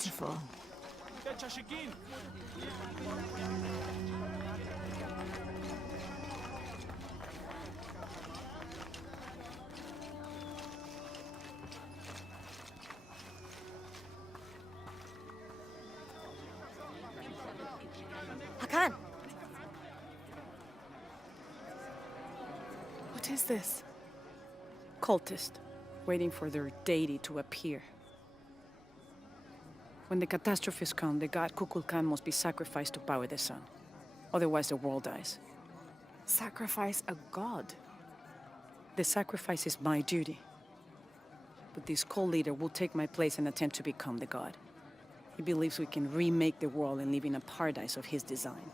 beautiful. Hakan! What is this? Cultist, waiting for their deity to appear. When the catastrophes come, the god Kukulkan must be sacrificed to power the sun. Otherwise the world dies. Sacrifice a god? The sacrifice is my duty. But this cult leader will take my place and attempt to become the god. He believes we can remake the world and live in a paradise of his design.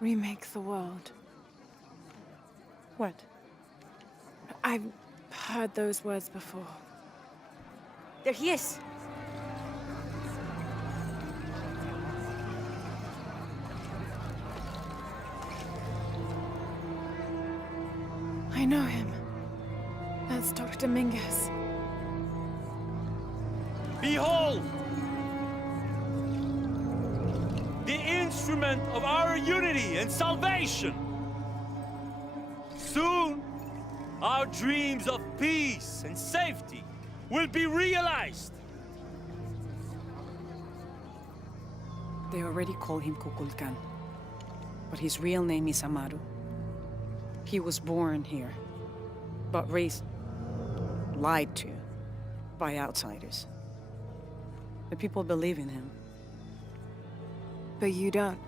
Remake the world. What? I've heard those words before. There he is! I know him. That's Dr. Dominguez. Behold! The instrument of our unity and salvation! Soon, our dreams of peace and safety will be realized! They already call him Kukulkan. But his real name is Amaru. He was born here, but raised, lied to, by outsiders. The people believe in him. But you don't.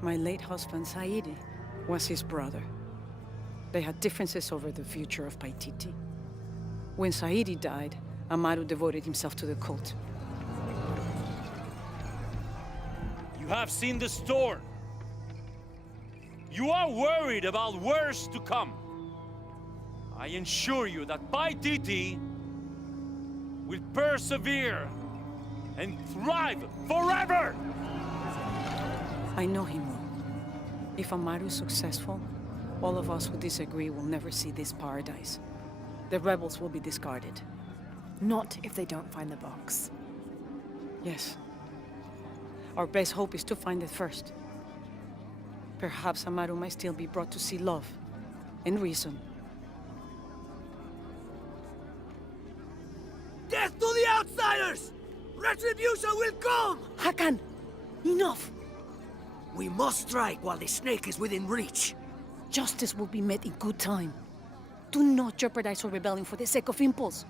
My late husband, Saidi, was his brother. They had differences over the future of Paititi. When Saidi died, Amaru devoted himself to the cult. You have seen the storm. You are worried about worse to come. I assure you that Paititi will persevere and thrive forever! I know he will. If Amaru is successful, all of us who disagree will never see this paradise. The rebels will be discarded. Not if they don't find the box. Yes. Our best hope is to find it first. Perhaps Amaru might still be brought to see love and reason. Death to the outsiders! Retribution will come! Hakan! Enough! We must strike while the snake is within reach. Justice will be met in good time. Do not jeopardize our rebellion for the sake of impulse.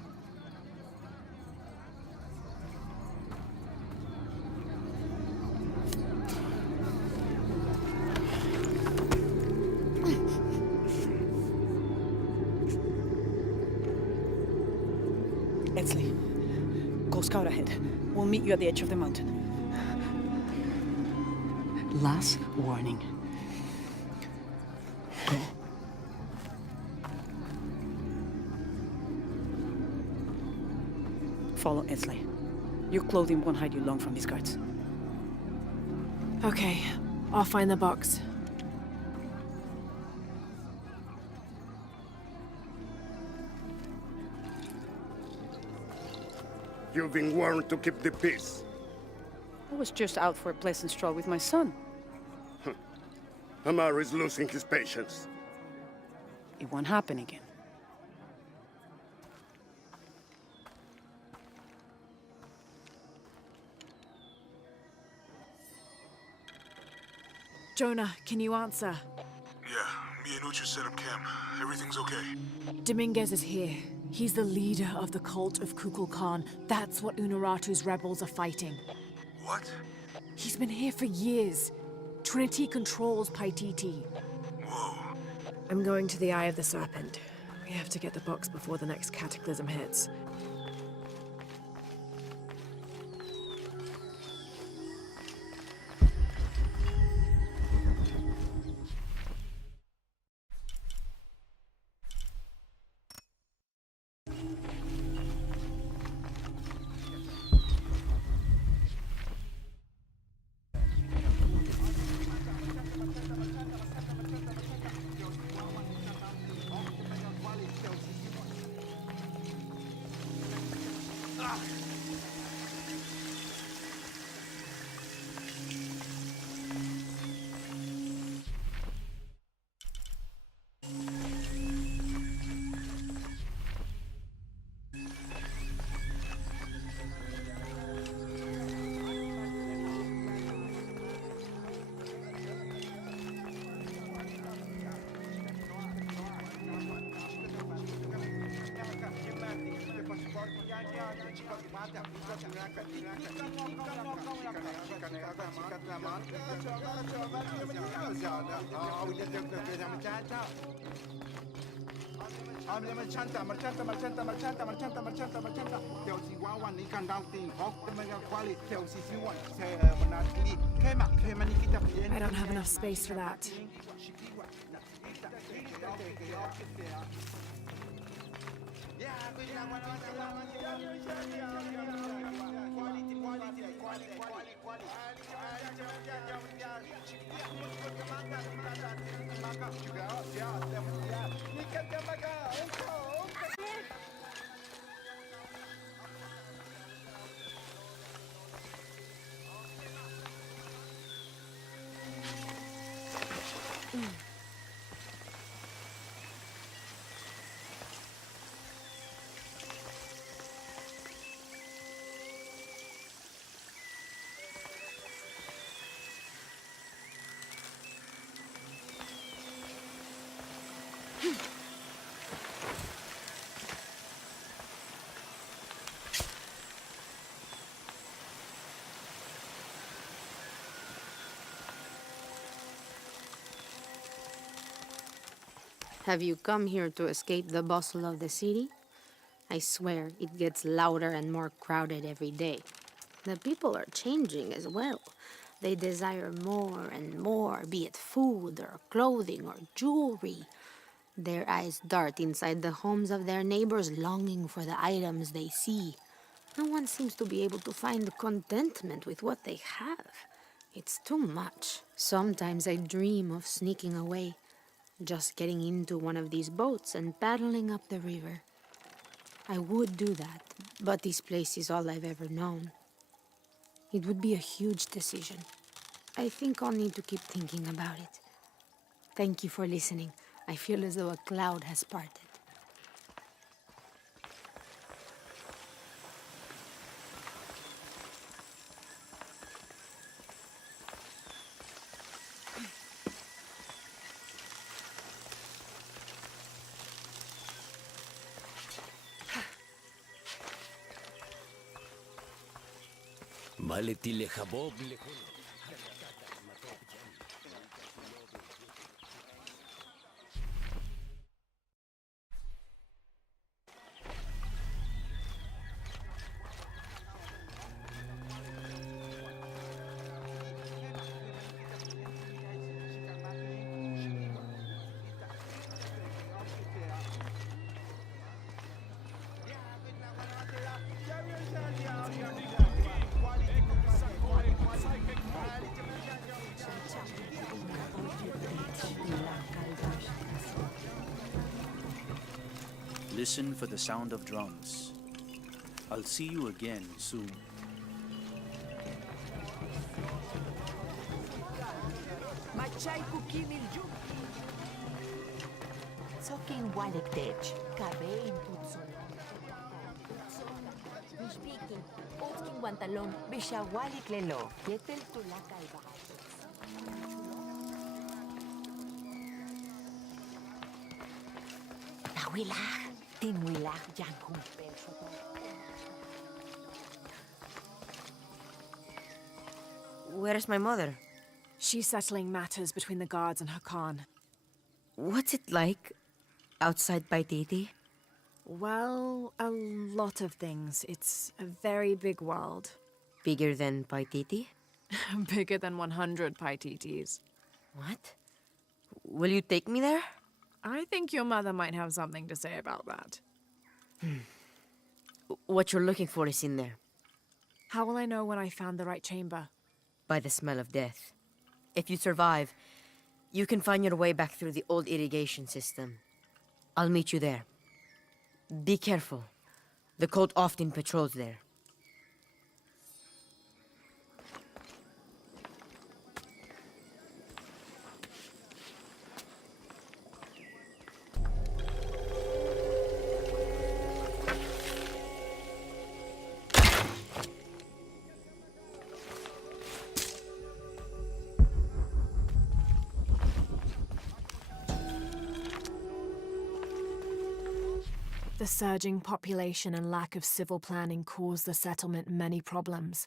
Etzli, go scout ahead. We'll meet you at the edge of the mountain. Last warning. Go. Follow Etzli. Your clothing won't hide you long from these guards. Okay, I'll find the box. You've been warned to keep the peace. I was just out for a pleasant stroll with my son. Amaru is losing his patience. It won't happen again. Jonah, can you answer? Yeah, me and Uchu set up camp. Everything's okay. Dominguez is here. He's the leader of the cult of Kukulkan. That's what Unuratu's rebels are fighting. What? He's been here for years. Trinity controls Paititi. Whoa. I'm going to the Eye of the Serpent. We have to get the box before the next cataclysm hits. I don't have enough space for that. Have you come here to escape the bustle of the city? I swear, it gets louder and more crowded every day. The people are changing as well. They desire more and more, be it food or clothing or jewelry. Their eyes dart inside the homes of their neighbors, longing for the items they see. No one seems to be able to find contentment with what they have. It's too much. Sometimes I dream of sneaking away, just getting into one of these boats and paddling up the river. I would do that, but this place is all I've ever known. It would be a huge decision. I think I'll need to keep thinking about it. Thank you for listening. I feel as though a cloud has parted. Listen for the sound of drums. I'll see you again soon. Sokin waliktech, kabein tutsolon. Mishpikin, utkin guantalon, bishawalik lelo, yetel tulakay Nawilah, tinwilah yang kumpel soto. Where's my mother? She's settling matters between the guards and Hakan. What's it like outside Paititi? Well, a lot of things. It's a very big world. Bigger than Paititi? Bigger than 100 Paititis. What? Will you take me there? I think your mother might have something to say about that. What you're looking for is in there. How will I know when I found the right chamber? By the smell of death. If you survive, you can find your way back through the old irrigation system. I'll meet you there. Be careful. The cult often patrols there. The surging population and lack of civil planning caused the settlement many problems.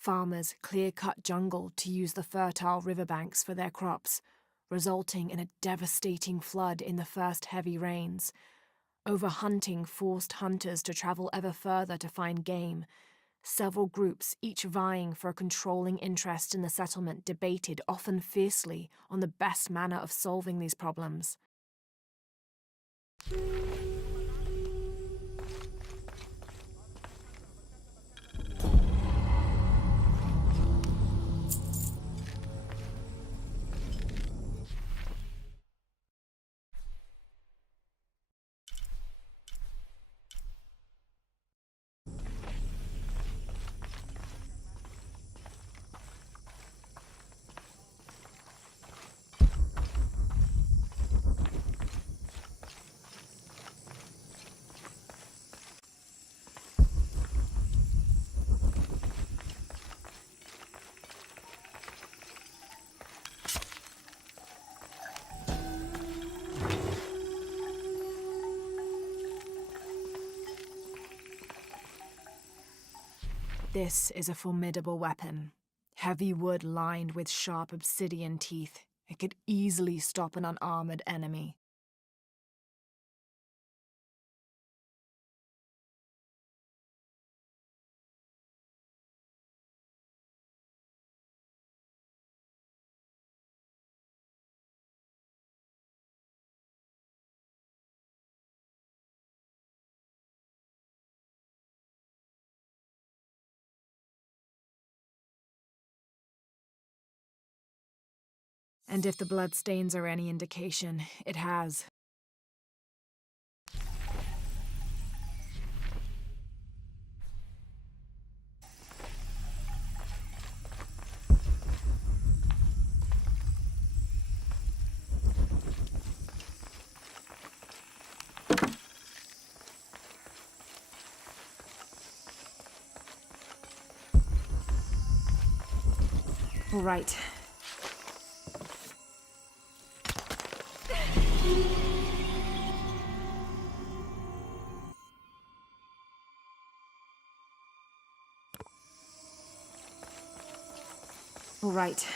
Farmers clear-cut jungle to use the fertile riverbanks for their crops, resulting in a devastating flood in the first heavy rains. Overhunting forced hunters to travel ever further to find game. Several groups, each vying for a controlling interest in the settlement, debated often fiercely on the best manner of solving these problems. This is a formidable weapon. Heavy wood lined with sharp obsidian teeth. It could easily stop an unarmored enemy. And if the bloodstains are any indication, it has. All right. All right.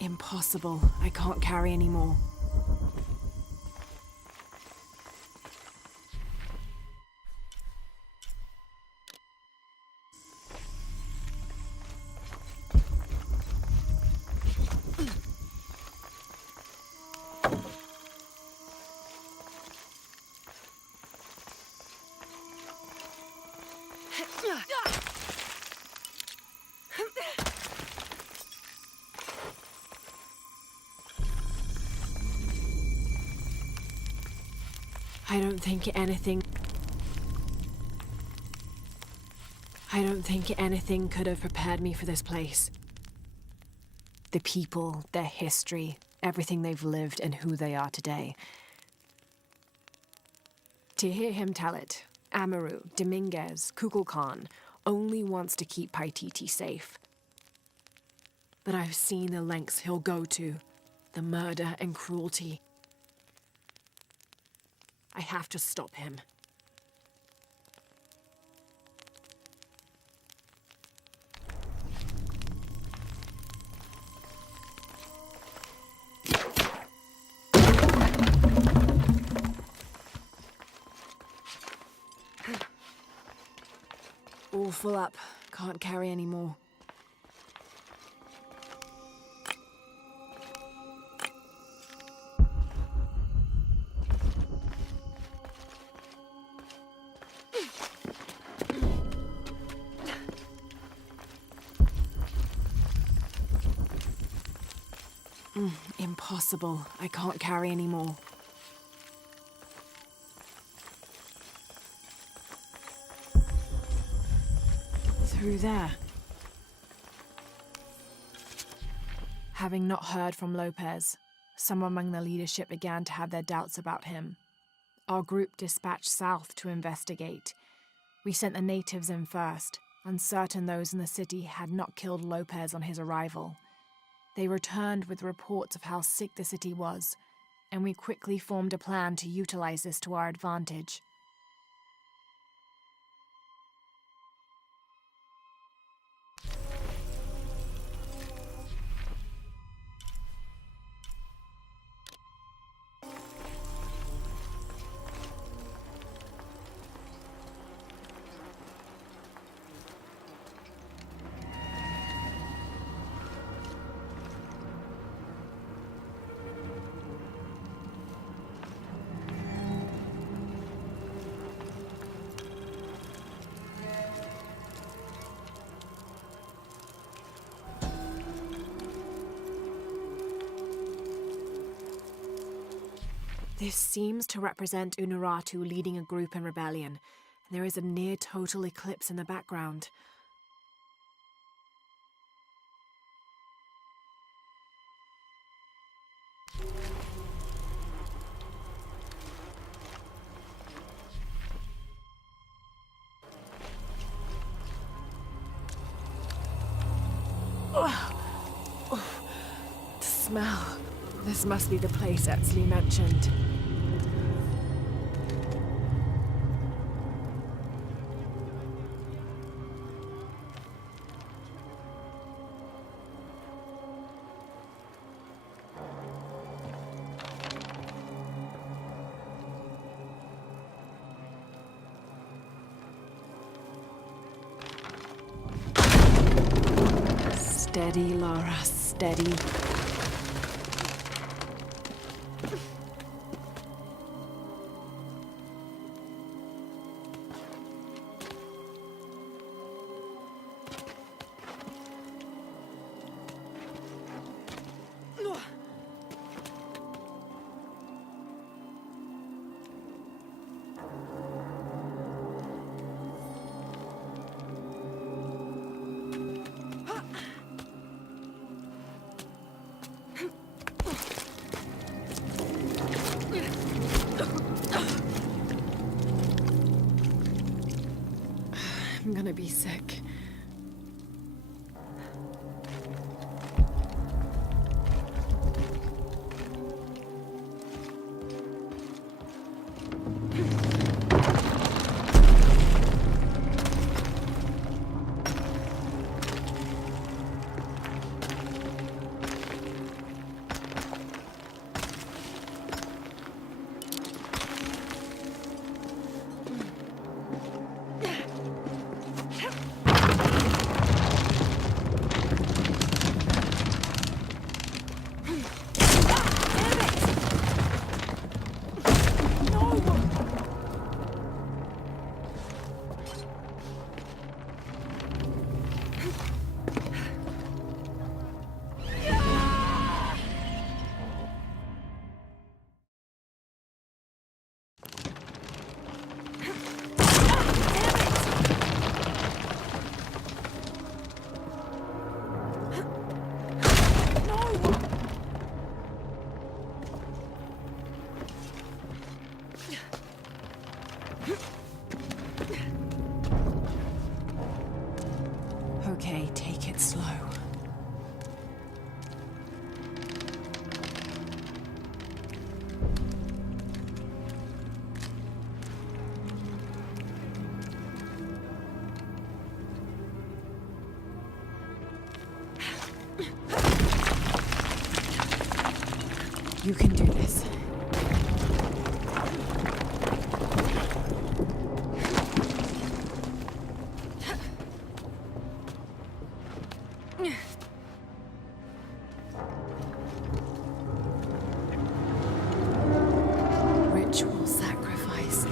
Impossible. I can't carry anymore. I don't think anything could have prepared me for this place. The people, their history, everything they've lived and who they are today. To hear him tell it, Amaru, Dominguez, Kukulkan only wants to keep Paititi safe. But I've seen the lengths he'll go to, the murder and cruelty. I have to stop him. All full up. Can't carry any more. Impossible. I can't carry any more. Through there. Having not heard from Lopez, some among the leadership began to have their doubts about him. Our group dispatched south to investigate. We sent the natives in first, uncertain those in the city had not killed Lopez on his arrival. They returned with reports of how sick the city was, and we quickly formed a plan to utilize this to our advantage. This seems to represent Unuratu leading a group in rebellion. There is a near-total eclipse in the background. The smell. This must be the place Etzli mentioned. Steady, Lara, steady. I'm gonna be sick. Okay, take it slow. You can do this. Ritual sacrifice.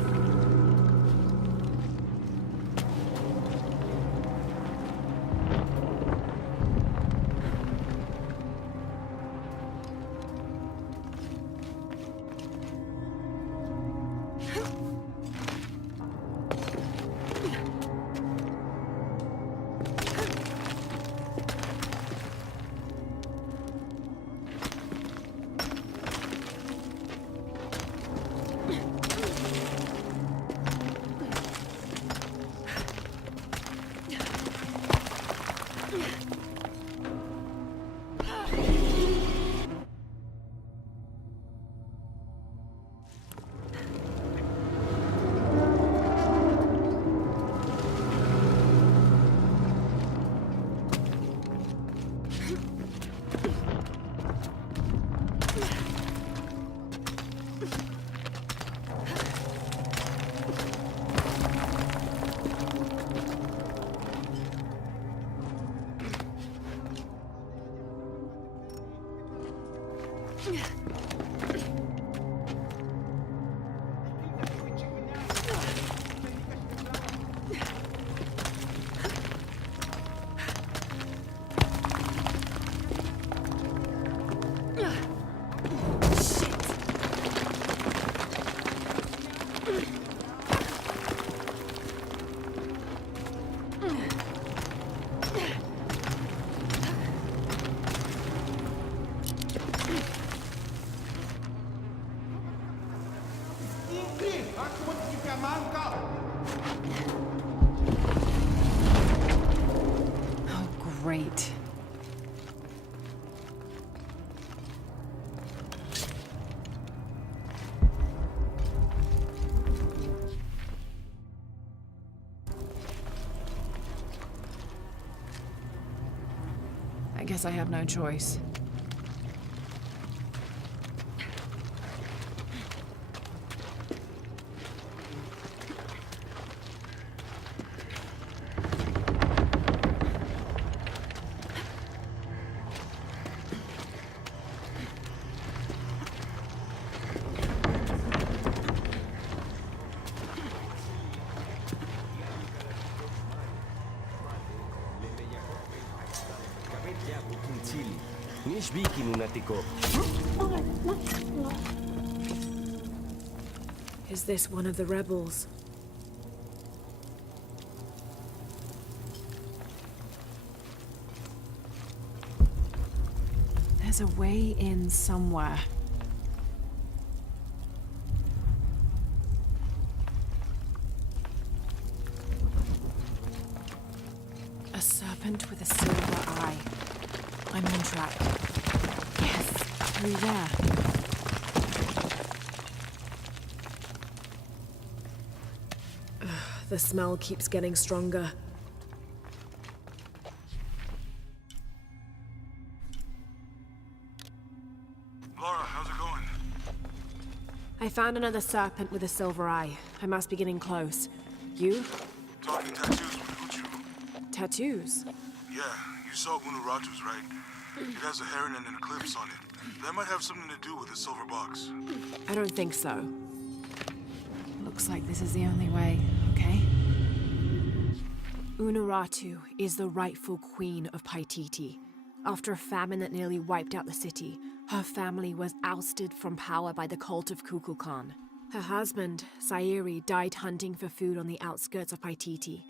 Oh, great. I guess I have no choice. Is this one of the rebels? There's a way in somewhere. A serpent with a silver eye. I'm on track. Yes, through there. The smell keeps getting stronger. Laura, how's it going? I found another serpent with a silver eye. I must be getting close. You? Talking tattoos with Uchu. Tattoos? Yeah, you saw Unuratu's, right? It has a heron and an eclipse on it. That might have something to do with the silver box. I don't think so. Looks like this is the only way, okay? Unuratu is the rightful queen of Paititi. After a famine that nearly wiped out the city, her family was ousted from power by the cult of Kukulkan. Her husband, Sayuri, died hunting for food on the outskirts of Paititi.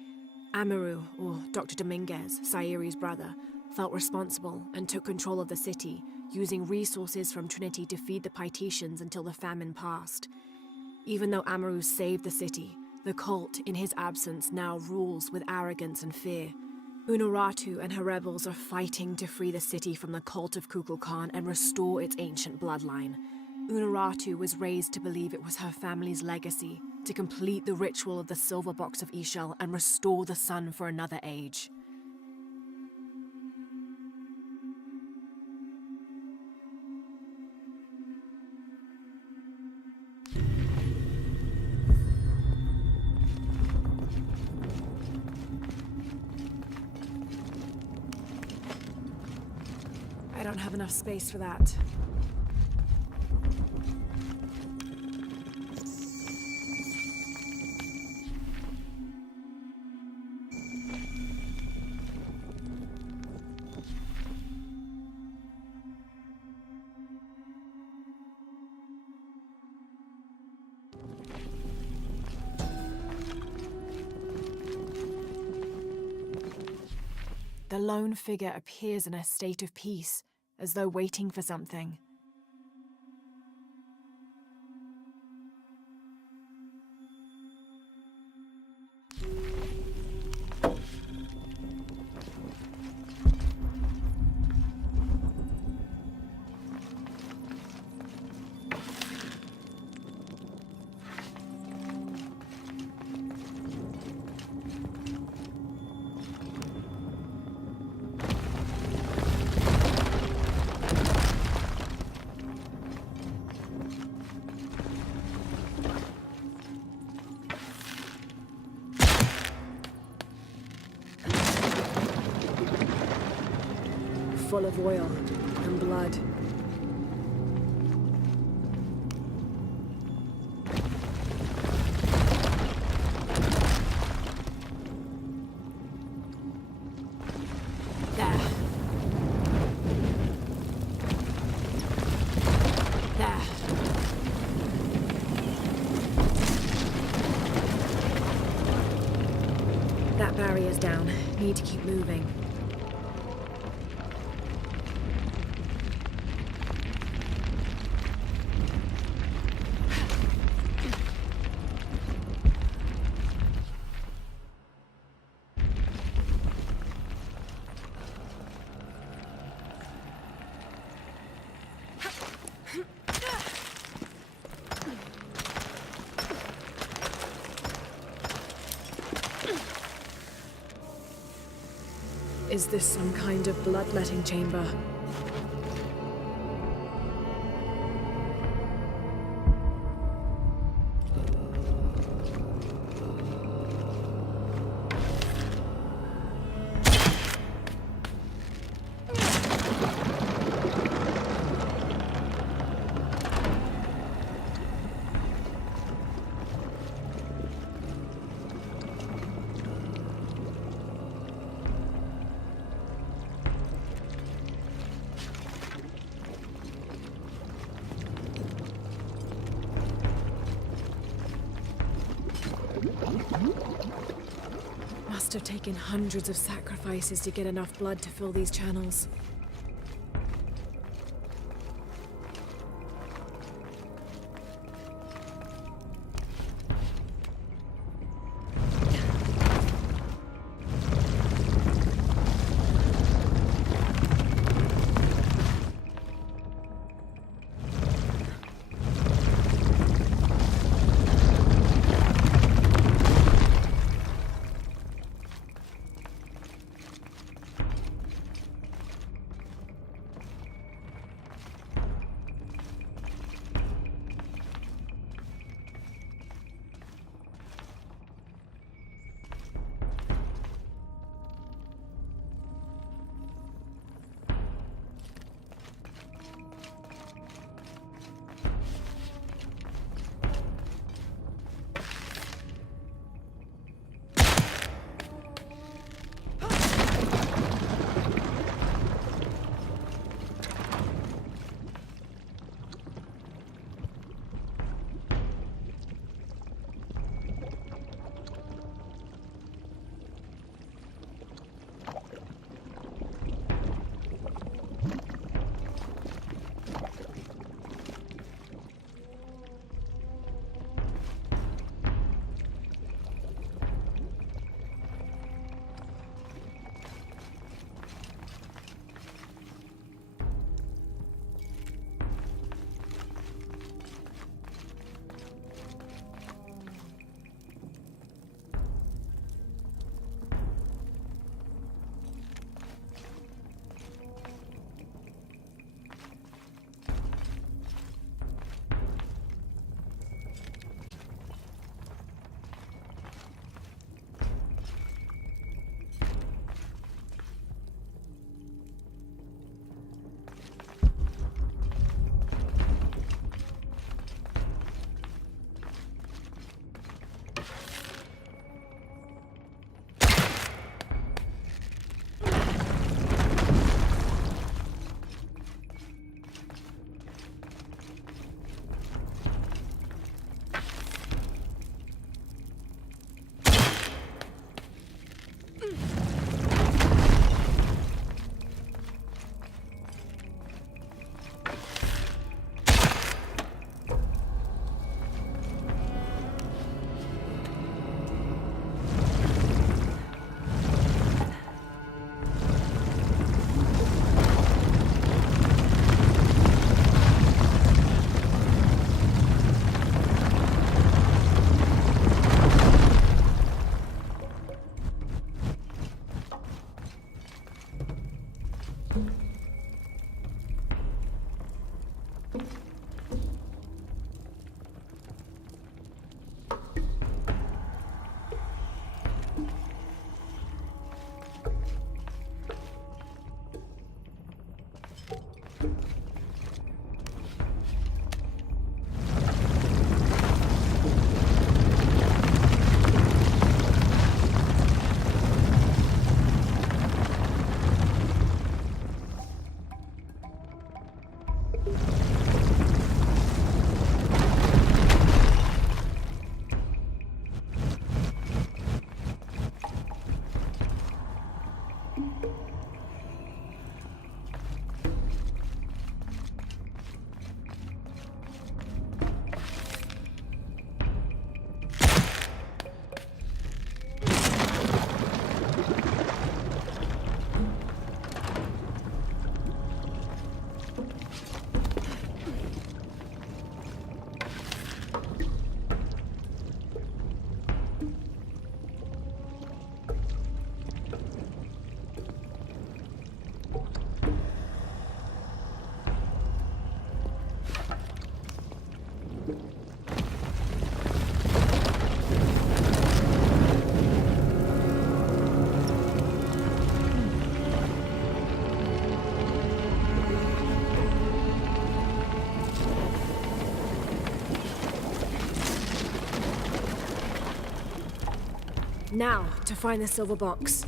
Amaru, or Dr. Dominguez, Sayuri's brother, felt responsible and took control of the city, using resources from Trinity to feed the Paititians until the famine passed. Even though Amaru saved the city, the cult, in his absence, now rules with arrogance and fear. Unuratu and her rebels are fighting to free the city from the cult of Kukulkan and restore its ancient bloodline. Unuratu was raised to believe it was her family's legacy, to complete the ritual of the silver box of Ishel and restore the sun for another age. I don't have enough space for that. The lone figure appears in a state of peace, as though waiting for something. Full of oil and blood. barrier's down. Need to keep moving. Is this some kind of bloodletting chamber? Must have taken hundreds of sacrifices to get enough blood to fill these channels. Now, to find the silver box.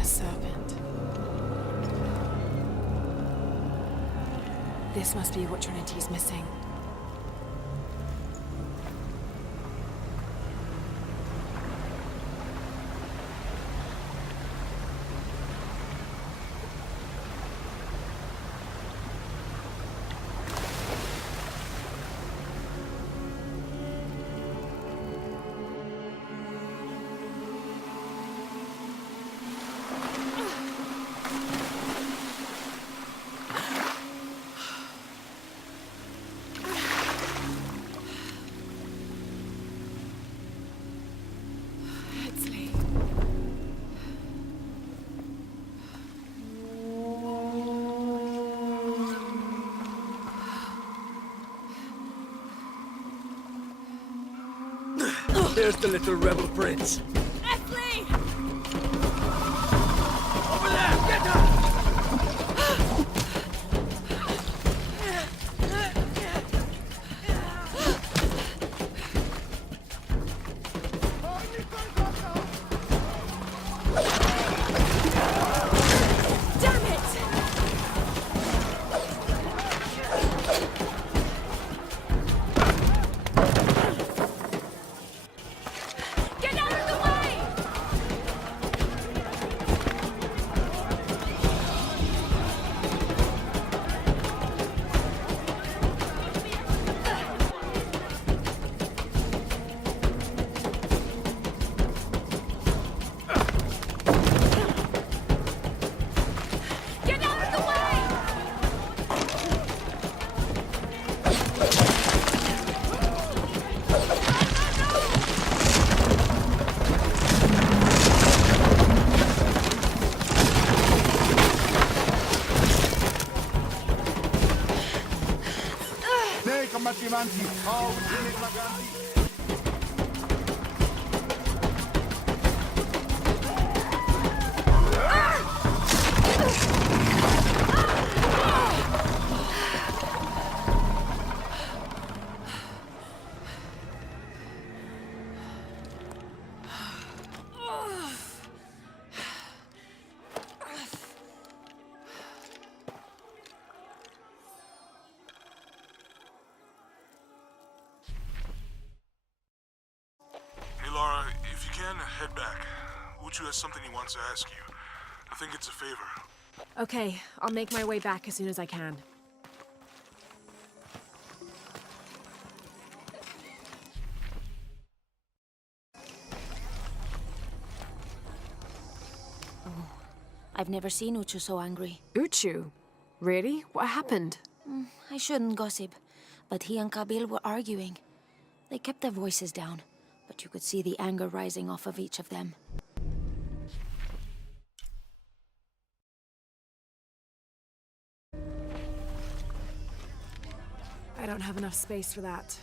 A serpent. This must be what Trinity's missing. Headsley. There's the little rebel prince. Headsley! Over there! Get her! Damn it! Get out of the way! Get out of the way! Hey, Laura, if you can, head back. Uchu has something he wants to ask you. I think it's a favor. Okay, I'll make my way back as soon as I can. I've never seen Uchu so angry. Uchu? Really? What happened? I shouldn't gossip, but he and Kabil were arguing. They kept their voices down, but you could see the anger rising off of each of them. I don't have enough space for that.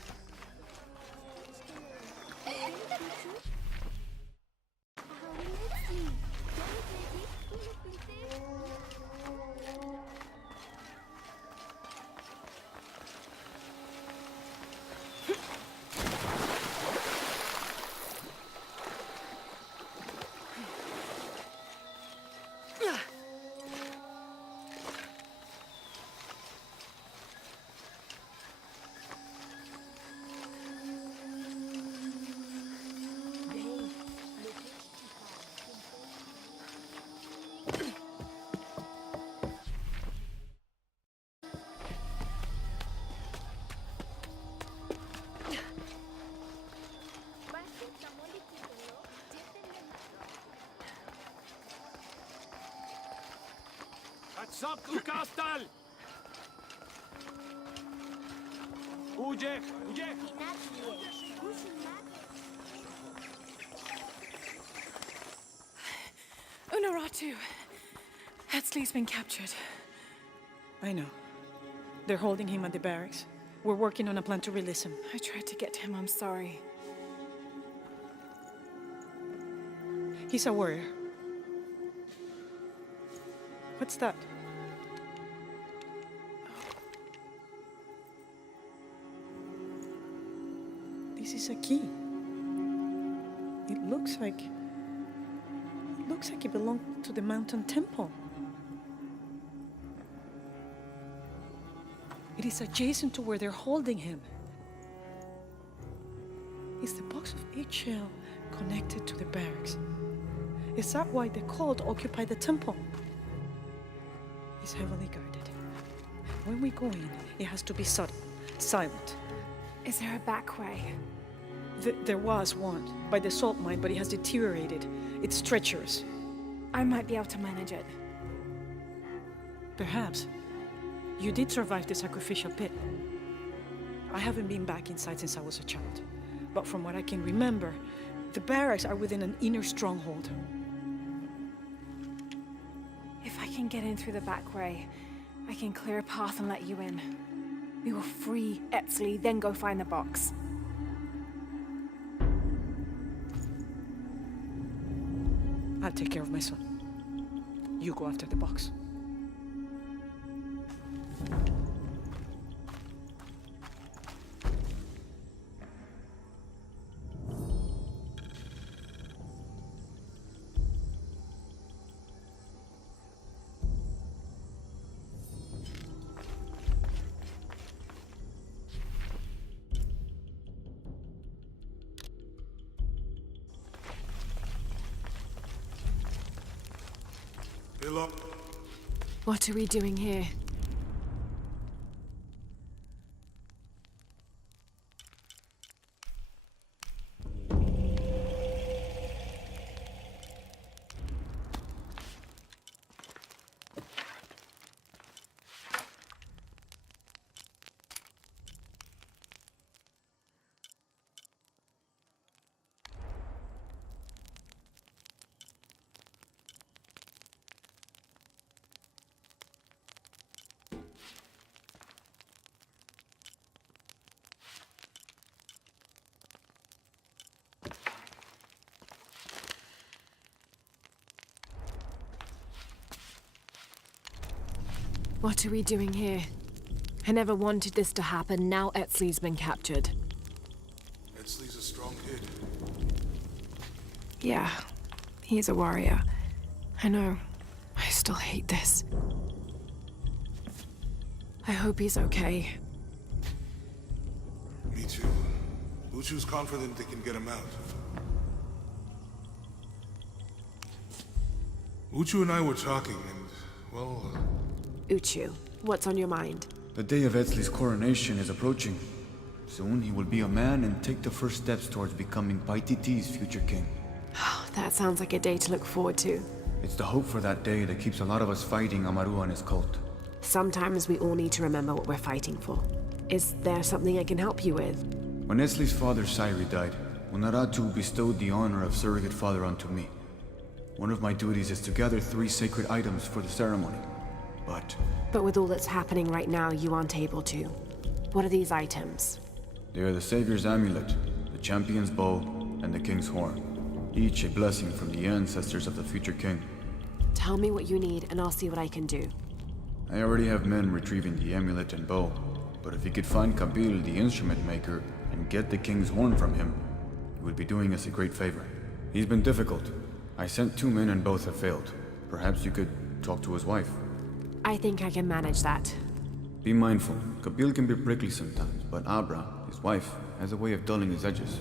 Zapku Kastal! Uciek! Uciek! too. Hetzley's been captured. I know. They're holding him at the barracks. We're working on a plan to release him. I tried to get to him, I'm sorry. He's a warrior. What's that? This is a key. It looks like it belonged to the mountain temple. It is adjacent to where they're holding him. Is the box of eggshell connected to the barracks? Is that why the cult occupied the temple? It's heavily guarded. When we go in, it has to be subtle, silent. Is there a back way? There was one, by the salt mine, but it has deteriorated. It's treacherous. I might be able to manage it. Perhaps. You did survive the sacrificial pit. I haven't been back inside since I was a child. But from what I can remember, the barracks are within an inner stronghold. If I can get in through the back way, I can clear a path and let you in. We will free Etzley, then go find the box. I'll take care of my son. You go after the box. Aloy. What are we doing here? What are we doing here? I never wanted this to happen. Now Etzley's been captured. Etzley's a strong kid. Yeah, he's a warrior. I know. I still hate this. I hope he's okay. Me too. Uchu's confident they can get him out. Uchu and I were talking, and, well... Uchu, what's on your mind? The day of Etzley's coronation is approaching. Soon he will be a man and take the first steps towards becoming Paititi's future king. That sounds like a day to look forward to. It's the hope for that day that keeps a lot of us fighting Amaru and his cult. Sometimes we all need to remember what we're fighting for. Is there something I can help you with? When Etzley's father Sairi died, Unaratu bestowed the honor of surrogate father onto me. One of my duties is to gather 3 sacred items for the ceremony. But with all that's happening right now, you aren't able to. What are these items? They are the Savior's amulet, the champion's bow, and the king's horn. Each a blessing from the ancestors of the future king. Tell me what you need, and I'll see what I can do. I already have men retrieving the amulet and bow, but if you could find Kabil, the instrument maker, and get the king's horn from him, you would be doing us a great favor. He's been difficult. I sent 2 men and both have failed. Perhaps you could talk to his wife. I think I can manage that. Be mindful. Kabil can be prickly sometimes, but Abra, his wife, has a way of dulling his edges.